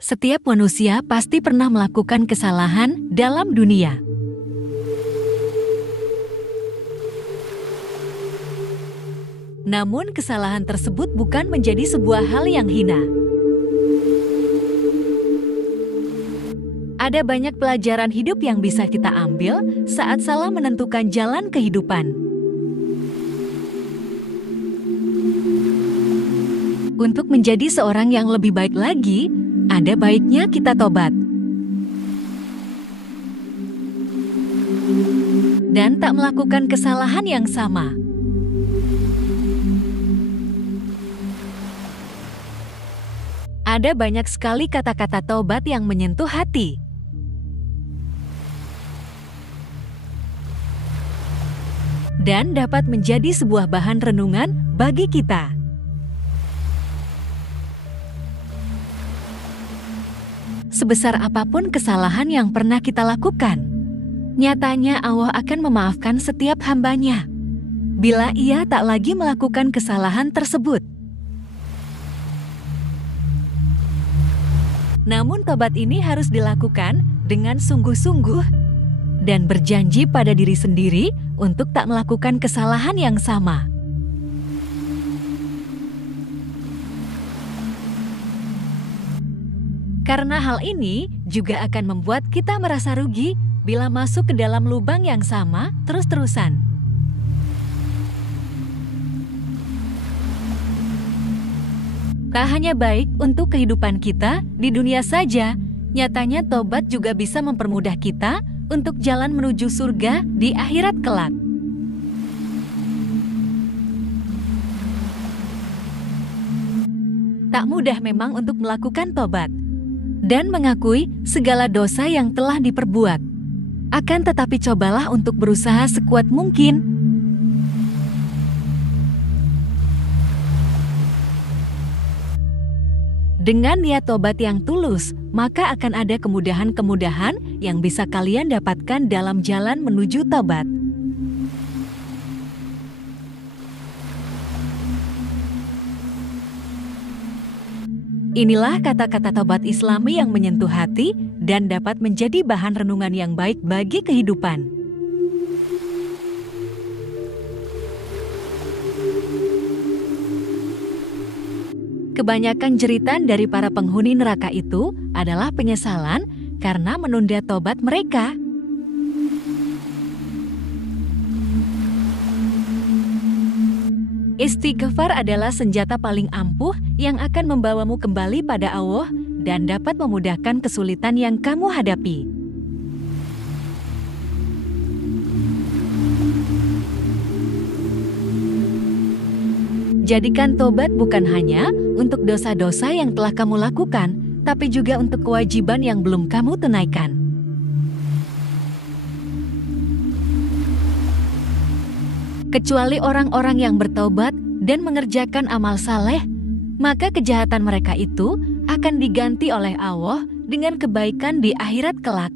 Setiap manusia pasti pernah melakukan kesalahan dalam dunia. Namun kesalahan tersebut bukan menjadi sebuah hal yang hina. Ada banyak pelajaran hidup yang bisa kita ambil saat salah menentukan jalan kehidupan. Untuk menjadi seorang yang lebih baik lagi, ada baiknya kita tobat. Dan tak melakukan kesalahan yang sama. Ada banyak sekali kata-kata tobat yang menyentuh hati. Dan dapat menjadi sebuah bahan renungan bagi kita. Sebesar apapun kesalahan yang pernah kita lakukan, nyatanya Allah akan memaafkan setiap hamba-Nya bila ia tak lagi melakukan kesalahan tersebut. Namun tobat ini harus dilakukan dengan sungguh-sungguh dan berjanji pada diri sendiri untuk tak melakukan kesalahan yang sama. Karena hal ini juga akan membuat kita merasa rugi bila masuk ke dalam lubang yang sama terus-terusan. Tak hanya baik untuk kehidupan kita di dunia saja, nyatanya tobat juga bisa mempermudah kita untuk jalan menuju surga di akhirat kelak. Tak mudah memang untuk melakukan tobat dan mengakui segala dosa yang telah diperbuat. Akan tetapi cobalah untuk berusaha sekuat mungkin. Dengan niat tobat yang tulus, maka akan ada kemudahan-kemudahan yang bisa kalian dapatkan dalam jalan menuju tobat. Inilah kata-kata tobat Islami yang menyentuh hati dan dapat menjadi bahan renungan yang baik bagi kehidupan. Kebanyakan jeritan dari para penghuni neraka itu adalah penyesalan karena menunda tobat mereka. Istighfar adalah senjata paling ampuh yang akan membawamu kembali pada Allah dan dapat memudahkan kesulitan yang kamu hadapi. Jadikan tobat bukan hanya untuk dosa-dosa yang telah kamu lakukan, tapi juga untuk kewajiban yang belum kamu tunaikan. Kecuali orang-orang yang bertobat dan mengerjakan amal saleh, maka kejahatan mereka itu akan diganti oleh Allah dengan kebaikan di akhirat kelak.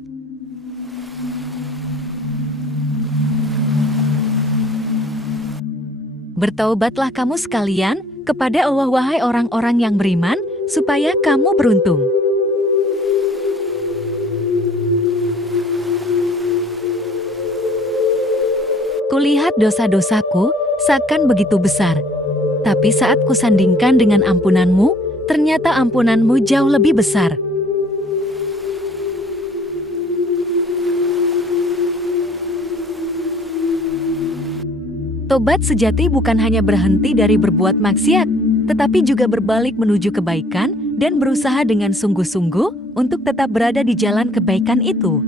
Bertaubatlah kamu sekalian kepada Allah, wahai orang-orang yang beriman, supaya kamu beruntung. Kulihat dosa-dosaku seakan begitu besar, tapi saat kusandingkan dengan ampunanmu, ternyata ampunanmu jauh lebih besar. Tobat sejati bukan hanya berhenti dari berbuat maksiat, tetapi juga berbalik menuju kebaikan dan berusaha dengan sungguh-sungguh untuk tetap berada di jalan kebaikan itu.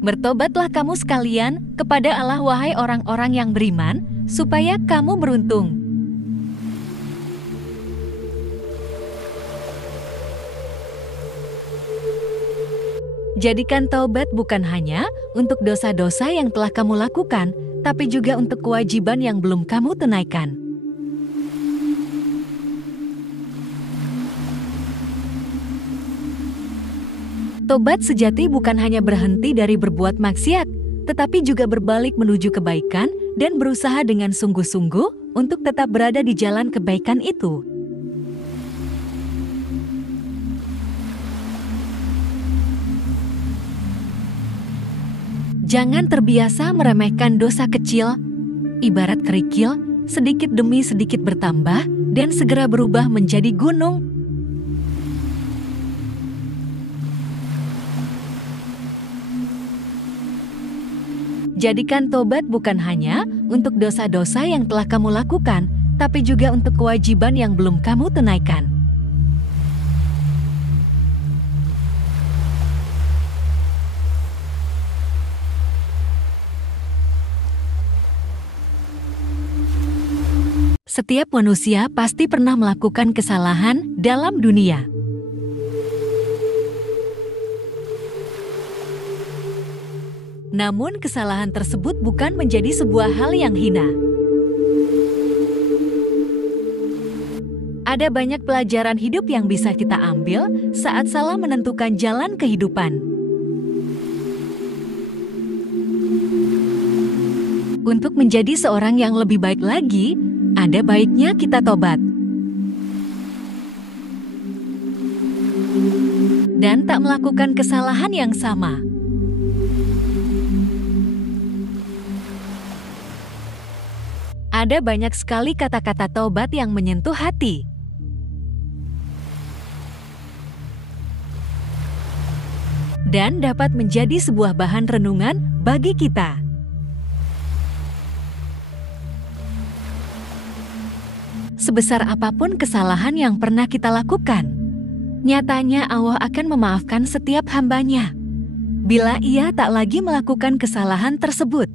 Bertobatlah kamu sekalian kepada Allah, wahai orang-orang yang beriman, supaya kamu beruntung. Jadikan taubat bukan hanya untuk dosa-dosa yang telah kamu lakukan, tapi juga untuk kewajiban yang belum kamu tunaikan. Tobat sejati bukan hanya berhenti dari berbuat maksiat, tetapi juga berbalik menuju kebaikan dan berusaha dengan sungguh-sungguh untuk tetap berada di jalan kebaikan itu. Jangan terbiasa meremehkan dosa kecil, ibarat kerikil, sedikit demi sedikit bertambah, dan segera berubah menjadi gunung. Jadikan tobat bukan hanya untuk dosa-dosa yang telah kamu lakukan, tapi juga untuk kewajiban yang belum kamu tunaikan. Setiap manusia pasti pernah melakukan kesalahan dalam dunia. Namun kesalahan tersebut bukan menjadi sebuah hal yang hina. Ada banyak pelajaran hidup yang bisa kita ambil saat salah menentukan jalan kehidupan. Untuk menjadi seorang yang lebih baik lagi, ada baiknya kita tobat. Dan tak melakukan kesalahan yang sama. Ada banyak sekali kata-kata tobat yang menyentuh hati. Dan dapat menjadi sebuah bahan renungan bagi kita. Sebesar apapun kesalahan yang pernah kita lakukan, nyatanya Allah akan memaafkan setiap hamba-Nya bila ia tak lagi melakukan kesalahan tersebut.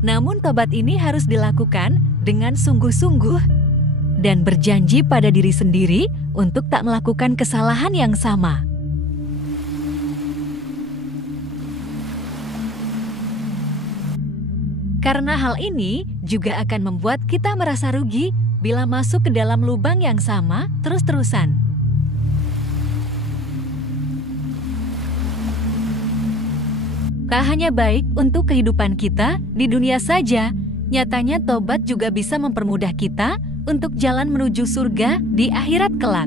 Namun tobat ini harus dilakukan dengan sungguh-sungguh dan berjanji pada diri sendiri untuk tak melakukan kesalahan yang sama. Karena hal ini juga akan membuat kita merasa rugi bila masuk ke dalam lubang yang sama terus-terusan. Tak hanya baik untuk kehidupan kita di dunia saja, nyatanya tobat juga bisa mempermudah kita untuk jalan menuju surga di akhirat kelak.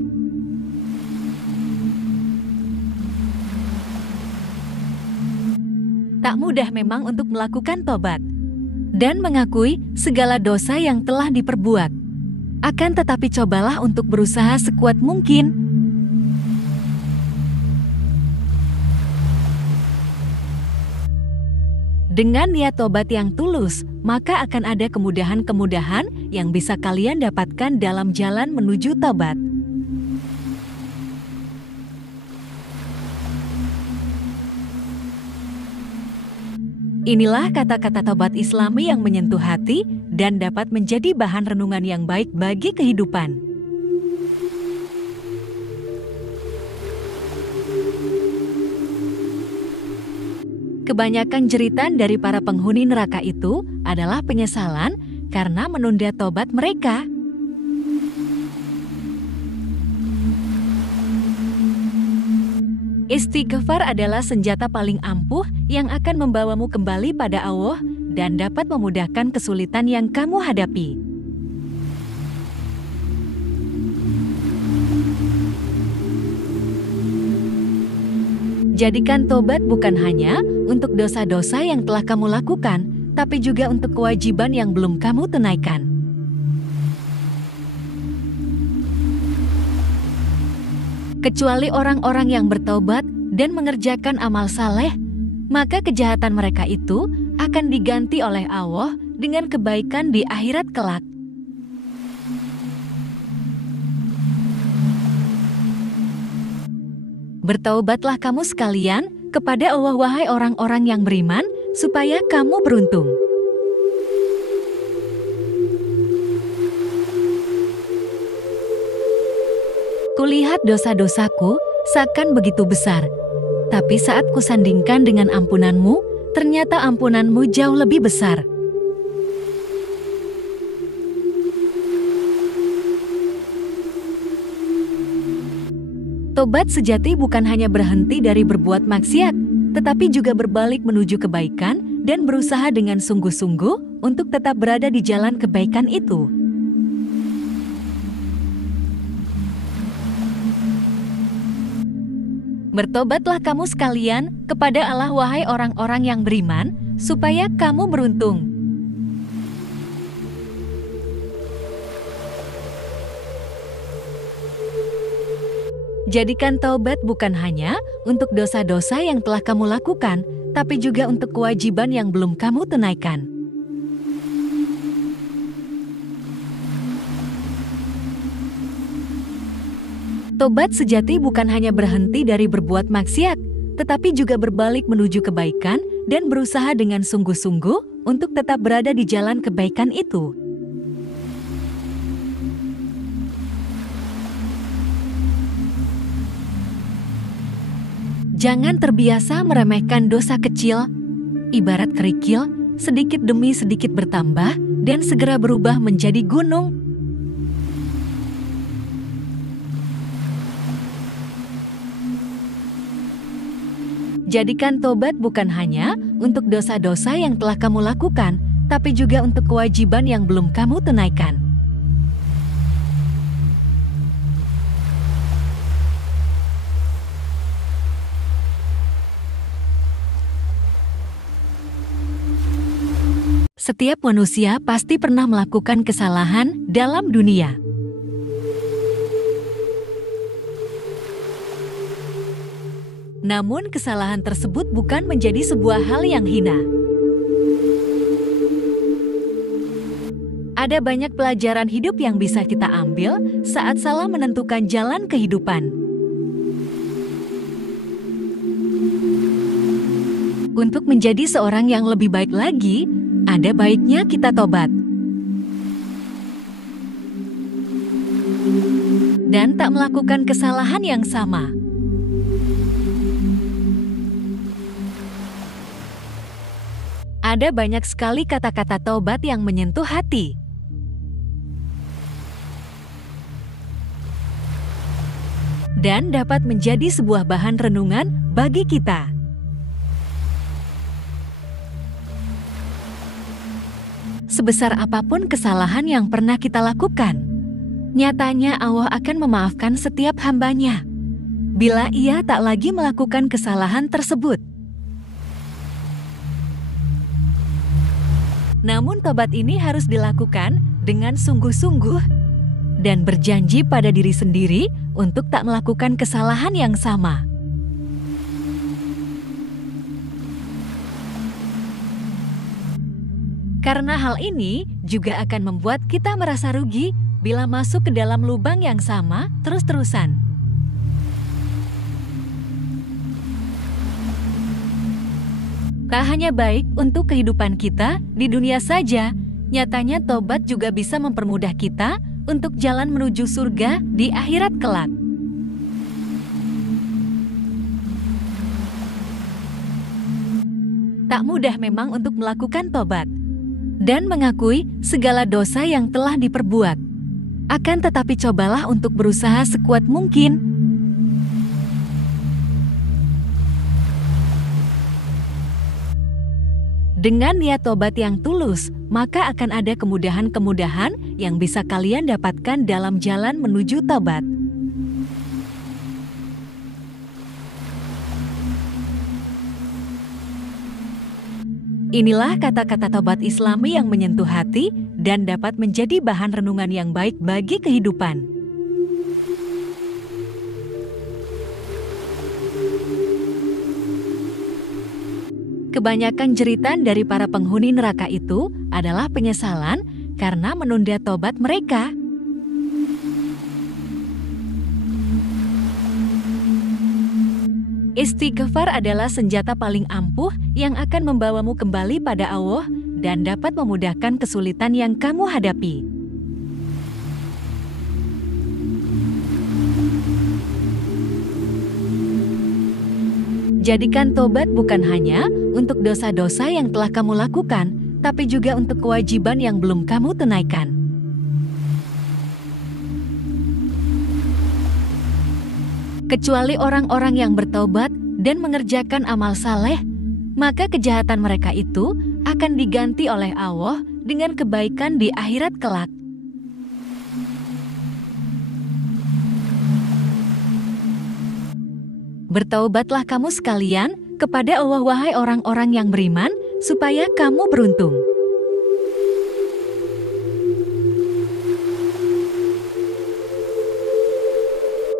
Tak mudah memang untuk melakukan tobat dan mengakui segala dosa yang telah diperbuat. Akan tetapi cobalah untuk berusaha sekuat mungkin. Dengan niat tobat yang tulus, maka akan ada kemudahan-kemudahan yang bisa kalian dapatkan dalam jalan menuju tobat. Inilah kata-kata tobat Islami yang menyentuh hati dan dapat menjadi bahan renungan yang baik bagi kehidupan. Kebanyakan jeritan dari para penghuni neraka itu adalah penyesalan karena menunda tobat mereka. Istighfar adalah senjata paling ampuh yang akan membawamu kembali pada Allah dan dapat memudahkan kesulitan yang kamu hadapi. Jadikan tobat bukan hanya untuk dosa-dosa yang telah kamu lakukan, tapi juga untuk kewajiban yang belum kamu tunaikan. Kecuali orang-orang yang bertobat dan mengerjakan amal saleh, maka kejahatan mereka itu akan diganti oleh Allah dengan kebaikan di akhirat kelak. Bertaubatlah kamu sekalian kepada Allah, wahai orang-orang yang beriman, supaya kamu beruntung. Kulihat dosa-dosaku seakan begitu besar, tapi saat kusandingkan dengan ampunanmu, ternyata ampunanmu jauh lebih besar. Tobat sejati bukan hanya berhenti dari berbuat maksiat, tetapi juga berbalik menuju kebaikan dan berusaha dengan sungguh-sungguh untuk tetap berada di jalan kebaikan itu. Bertobatlah kamu sekalian kepada Allah, wahai orang-orang yang beriman, supaya kamu beruntung. Jadikan taubat bukan hanya untuk dosa-dosa yang telah kamu lakukan, tapi juga untuk kewajiban yang belum kamu tunaikan. Tobat sejati bukan hanya berhenti dari berbuat maksiat, tetapi juga berbalik menuju kebaikan dan berusaha dengan sungguh-sungguh untuk tetap berada di jalan kebaikan itu. Jangan terbiasa meremehkan dosa kecil, ibarat kerikil, sedikit demi sedikit bertambah dan segera berubah menjadi gunung. Jadikan tobat bukan hanya untuk dosa-dosa yang telah kamu lakukan, tapi juga untuk kewajiban yang belum kamu tunaikan. Setiap manusia pasti pernah melakukan kesalahan dalam dunia. Namun kesalahan tersebut bukan menjadi sebuah hal yang hina. Ada banyak pelajaran hidup yang bisa kita ambil saat salah menentukan jalan kehidupan. Untuk menjadi seorang yang lebih baik lagi, ada baiknya kita tobat. Dan tak melakukan kesalahan yang sama. Ada banyak sekali kata-kata taubat yang menyentuh hati. Dan dapat menjadi sebuah bahan renungan bagi kita. Sebesar apapun kesalahan yang pernah kita lakukan, nyatanya Allah akan memaafkan setiap hamba-Nya bila Ia tak lagi melakukan kesalahan tersebut. Namun tobat ini harus dilakukan dengan sungguh-sungguh dan berjanji pada diri sendiri untuk tak melakukan kesalahan yang sama. Karena hal ini juga akan membuat kita merasa rugi bila masuk ke dalam lubang yang sama terus-terusan. Tak hanya baik untuk kehidupan kita di dunia saja, nyatanya tobat juga bisa mempermudah kita untuk jalan menuju surga di akhirat kelak. Tak mudah memang untuk melakukan tobat dan mengakui segala dosa yang telah diperbuat. Akan tetapi cobalah untuk berusaha sekuat mungkin dengan niat tobat yang tulus, maka akan ada kemudahan-kemudahan yang bisa kalian dapatkan dalam jalan menuju tobat. Inilah kata-kata tobat Islami yang menyentuh hati dan dapat menjadi bahan renungan yang baik bagi kehidupan. Kebanyakan jeritan dari para penghuni neraka itu adalah penyesalan karena menunda tobat mereka. Istighfar adalah senjata paling ampuh yang akan membawamu kembali pada Allah dan dapat memudahkan kesulitan yang kamu hadapi. Jadikan tobat bukan hanya untuk dosa-dosa yang telah kamu lakukan, tapi juga untuk kewajiban yang belum kamu tunaikan. Kecuali orang-orang yang bertobat dan mengerjakan amal saleh, maka kejahatan mereka itu akan diganti oleh Allah dengan kebaikan di akhirat kelak. Bertaubatlah kamu sekalian kepada Allah, wahai orang-orang yang beriman, supaya kamu beruntung.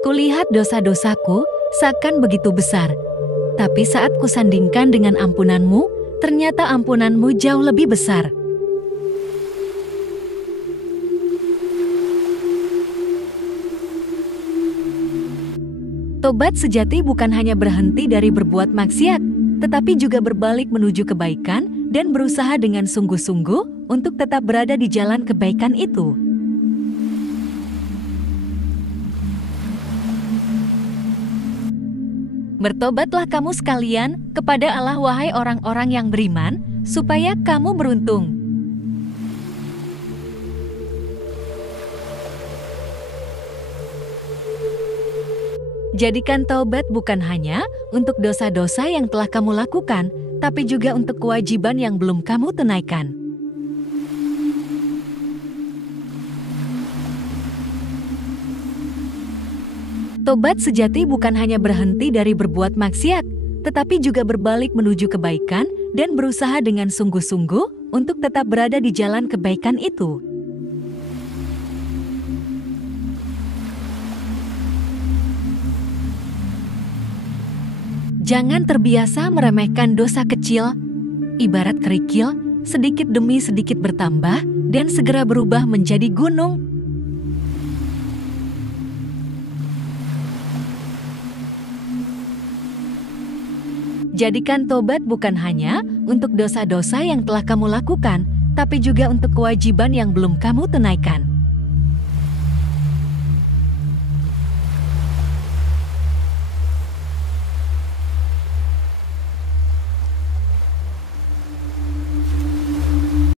Kulihat dosa-dosaku seakan begitu besar, tapi saat kusandingkan dengan ampunanmu, ternyata ampunanmu jauh lebih besar. Tobat sejati bukan hanya berhenti dari berbuat maksiat, tetapi juga berbalik menuju kebaikan dan berusaha dengan sungguh-sungguh untuk tetap berada di jalan kebaikan itu. Bertobatlah kamu sekalian kepada Allah, wahai orang-orang yang beriman, supaya kamu beruntung. Jadikan taubat bukan hanya untuk dosa-dosa yang telah kamu lakukan, tapi juga untuk kewajiban yang belum kamu tunaikan. Tobat sejati bukan hanya berhenti dari berbuat maksiat, tetapi juga berbalik menuju kebaikan dan berusaha dengan sungguh-sungguh untuk tetap berada di jalan kebaikan itu. Jangan terbiasa meremehkan dosa kecil, ibarat kerikil, sedikit demi sedikit bertambah dan segera berubah menjadi gunung. Jadikan tobat bukan hanya untuk dosa-dosa yang telah kamu lakukan, tapi juga untuk kewajiban yang belum kamu tunaikan.